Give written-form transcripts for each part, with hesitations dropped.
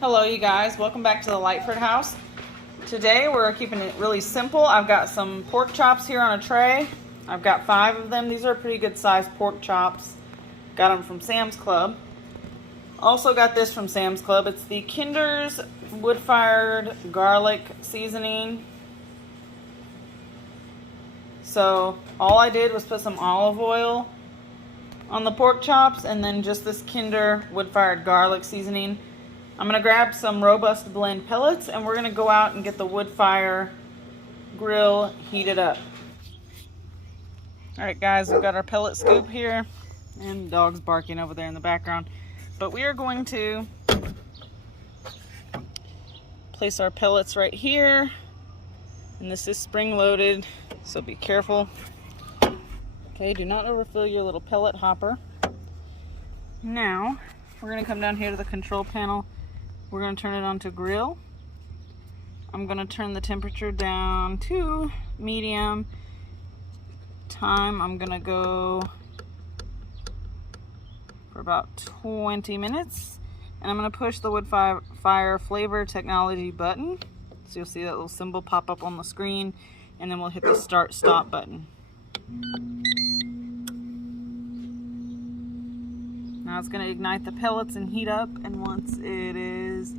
Hello you guys, welcome back to the Lightford house. Today we're keeping it really simple. I've got some pork chops here on a tray. I've got 5 of them. These are pretty good sized pork chops. Got them from Sam's Club. Also got this from Sam's Club. It's the Kinder's wood-fired garlic seasoning. So all I did was put some olive oil on the pork chops and then just this Kinder wood-fired garlic seasoning. I'm going to grab some Robust Blend pellets and we're going to go out and get the Woodfire grill heated up. Alright guys, we've got our pellet scoop here and dogs barking over there in the background. But we are going to place our pellets right here. And this is spring loaded, so be careful. Okay, do not overfill your little pellet hopper. Now, we're going to come down here to the control panel. We're going to turn it on to grill. I'm going to turn the temperature down to medium. Time, I'm going to go for about 20 minutes. And I'm going to push the Woodfire Flavor Technology button. So you'll see that little symbol pop up on the screen. And then we'll hit the start-stop button. Now it's going to ignite the pellets and heat up, and once it is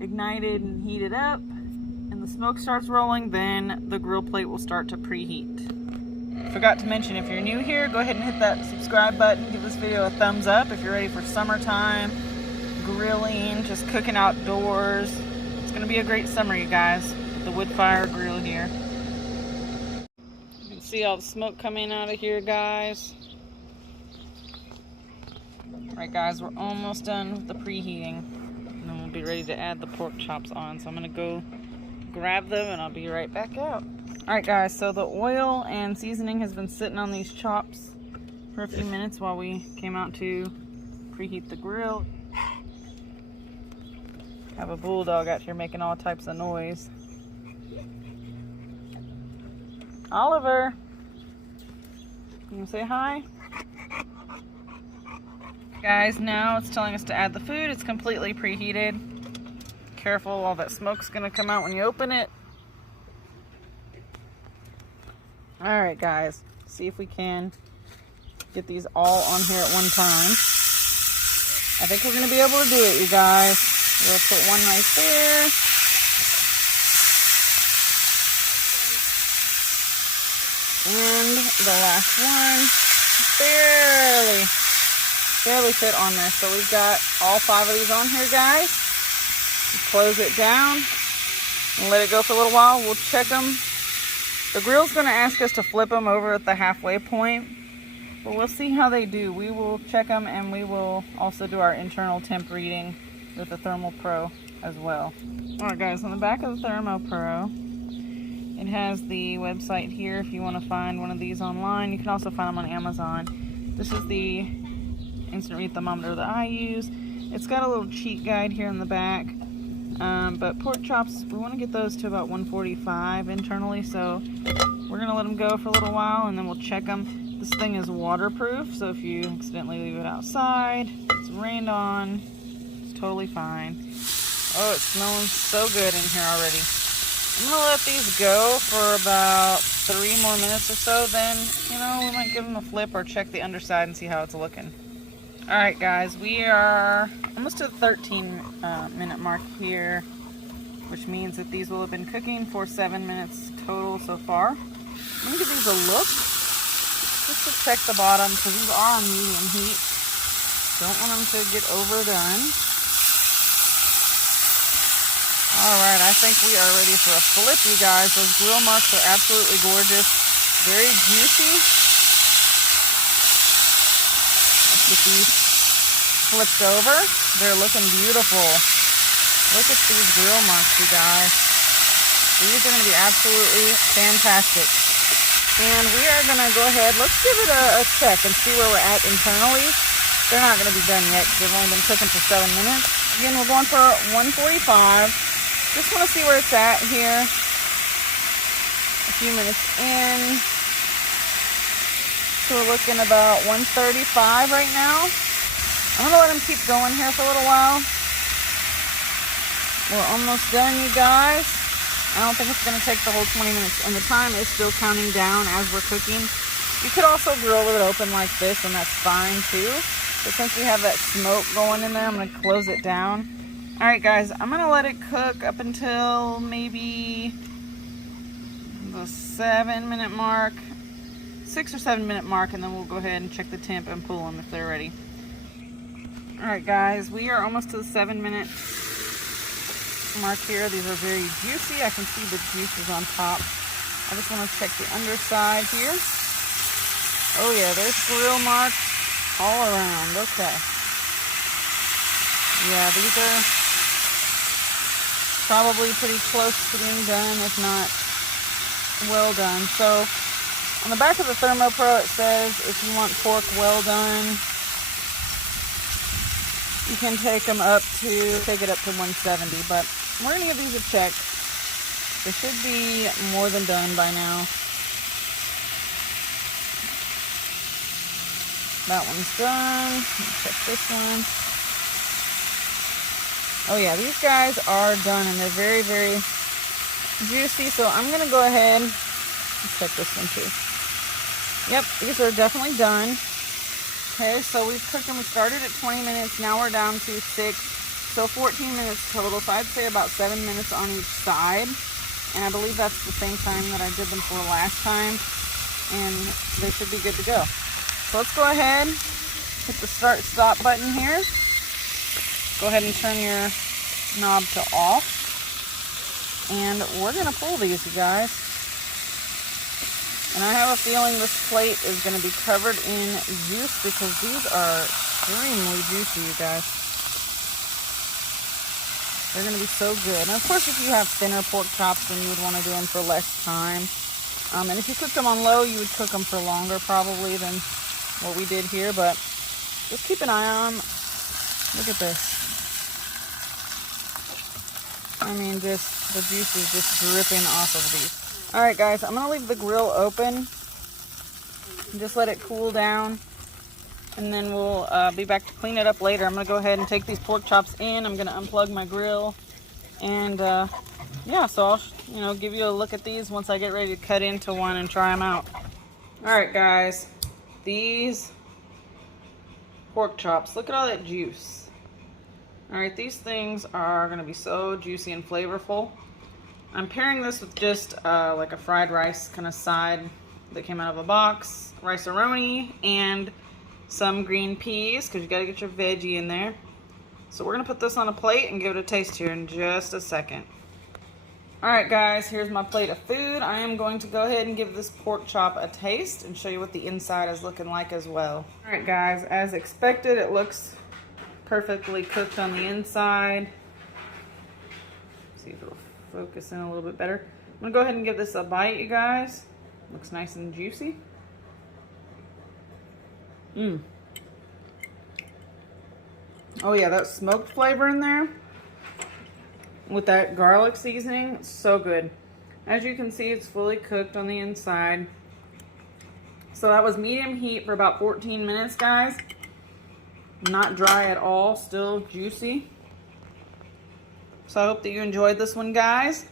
ignited and heated up and the smoke starts rolling, then the grill plate will start to preheat. Forgot to mention, if you're new here, go ahead and hit that subscribe button. Give this video a thumbs up if you're ready for summertime, grilling, just cooking outdoors. It's going to be a great summer, you guys, with the Woodfire grill here. You can see all the smoke coming out of here, guys. Alright guys, we're almost done with the preheating, and then we'll be ready to add the pork chops on. So I'm going to go grab them and I'll be right back out. Alright guys, so the oil and seasoning has been sitting on these chops for a few minutes while we came out to preheat the grill. Have a bulldog out here making all types of noise. Oliver, can you say hi? Guys, now it's telling us to add the food. It's completely preheated. Careful, all that smoke's gonna come out when you open it. Alright guys, see if we can get these all on here at one time. I think we're gonna be able to do it, you guys. We'll put one right there. And the last one, barely fit on there. So we've got all 5 of these on here, guys. Close it down and let it go for a little while. We'll check them. The grill's going to ask us to flip them over at the halfway point, but we'll see how they do. We will check them, and we will also do our internal temp reading with the Thermal Pro as well. Alright guys, on the back of the Thermal Pro, it has the website here if you want to find one of these online. You can also find them on Amazon. This is the instant read thermometer that I use. It's got a little cheat guide here in the back. But pork chops, we want to get those to about 145 internally, so we're going to let them go for a little while and then we'll check them. This thing is waterproof, so if you accidentally leave it outside, it's rained on, it's totally fine. Oh, it's smelling so good in here already. I'm going to let these go for about 3 more minutes or so, then, you know, we might give them a flip or check the underside and see how it's looking. Alright guys, we are almost to the 13 minute mark here, which means that these will have been cooking for 7 minutes total so far. I'm going to give these a look, just to check the bottom, because these are on medium heat. Don't want them to get overdone. Alright, I think we are ready for a flip, you guys. Those grill marks are absolutely gorgeous, very juicy. Get these flipped over. They're looking beautiful. Look at these grill marks, you guys. These are going to be absolutely fantastic. And we are going to go ahead, let's give it a check and see where we're at internally. They're not going to be done yet because they've only been cooking for 7 minutes. Again, we're going for 145. Just want to see where it's at here. A few minutes in. So we're looking about 135 right now. I'm gonna let them keep going here for a little while. We're almost done, you guys. I don't think it's gonna take the whole 20 minutes, and the time is still counting down as we're cooking. You could also grill it open like this, and that's fine too. But since we have that smoke going in there, I'm gonna close it down. All right, guys, I'm gonna let it cook up until maybe the 7-minute mark, 6 or 7-minute mark, and then we'll go ahead and check the temp and pull them if they're ready. All right, guys, we are almost to the 7-minute mark here. These are very juicy. I can see the juices on top. I just want to check the underside here. Oh yeah, there's grill marks all around. Okay. Yeah, these are probably pretty close to being done, if not well done. So on the back of the ThermoPro, it says if you want pork well done, you can take it up to 170, but we're gonna give these a check. They should be more than done by now. That one's done. Let's check this one. Oh yeah, these guys are done, and they're very, very juicy. So I'm gonna go ahead and check this one too. Yep, these are definitely done. Okay, so we've cooked them. We started at 20 minutes. Now we're down to 6. So 14 minutes total. So I'd say about 7 minutes on each side. And I believe that's the same time that I did them for last time. And they should be good to go. So let's go ahead, hit the start stop button here. Go ahead and turn your knob to off. And we're gonna pull these, you guys. And I have a feeling this plate is going to be covered in juice because these are extremely juicy, you guys. They're going to be so good. And of course, if you have thinner pork chops, then you would want to do them for less time. And if you cook them on low, you would cook them for longer probably than what we did here. But just keep an eye on them. Look at this. I mean, just the juice is just dripping off of these. All right, guys, I'm gonna leave the grill open and just let it cool down, and then we'll be back to clean it up later. I'm gonna go ahead and take these pork chops in. I'm gonna unplug my grill, and yeah, so I'll give you a look at these once I get ready to cut into one and try them out. All right, guys, these pork chops, look at all that juice. All right, these things are gonna be so juicy and flavorful. I'm pairing this with just like a fried rice kind of side that came out of a box, rice-a-roni, and some green peas, because you got to get your veggie in there. So we're going to put this on a plate and give it a taste here in just a second. Alright guys, here's my plate of food. I am going to go ahead and give this pork chop a taste and show you what the inside is looking like as well. Alright guys, as expected, it looks perfectly cooked on the inside. See if it'll focus in a little bit better. I'm gonna go ahead and give this a bite, you guys. Looks nice and juicy. Oh yeah, that smoked flavor in there with that garlic seasoning, it's so good. As you can see, it's fully cooked on the inside. So that was medium heat for about 14 minutes, guys. Not dry at all, still juicy. So I hope that you enjoyed this one, guys.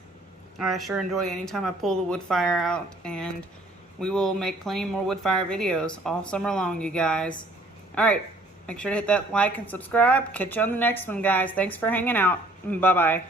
I sure enjoy anytime I pull the Woodfire out, and we will make plenty more Woodfire videos all summer long, you guys. All right, make sure to hit that like and subscribe. Catch you on the next one, guys. Thanks for hanging out. Bye-bye.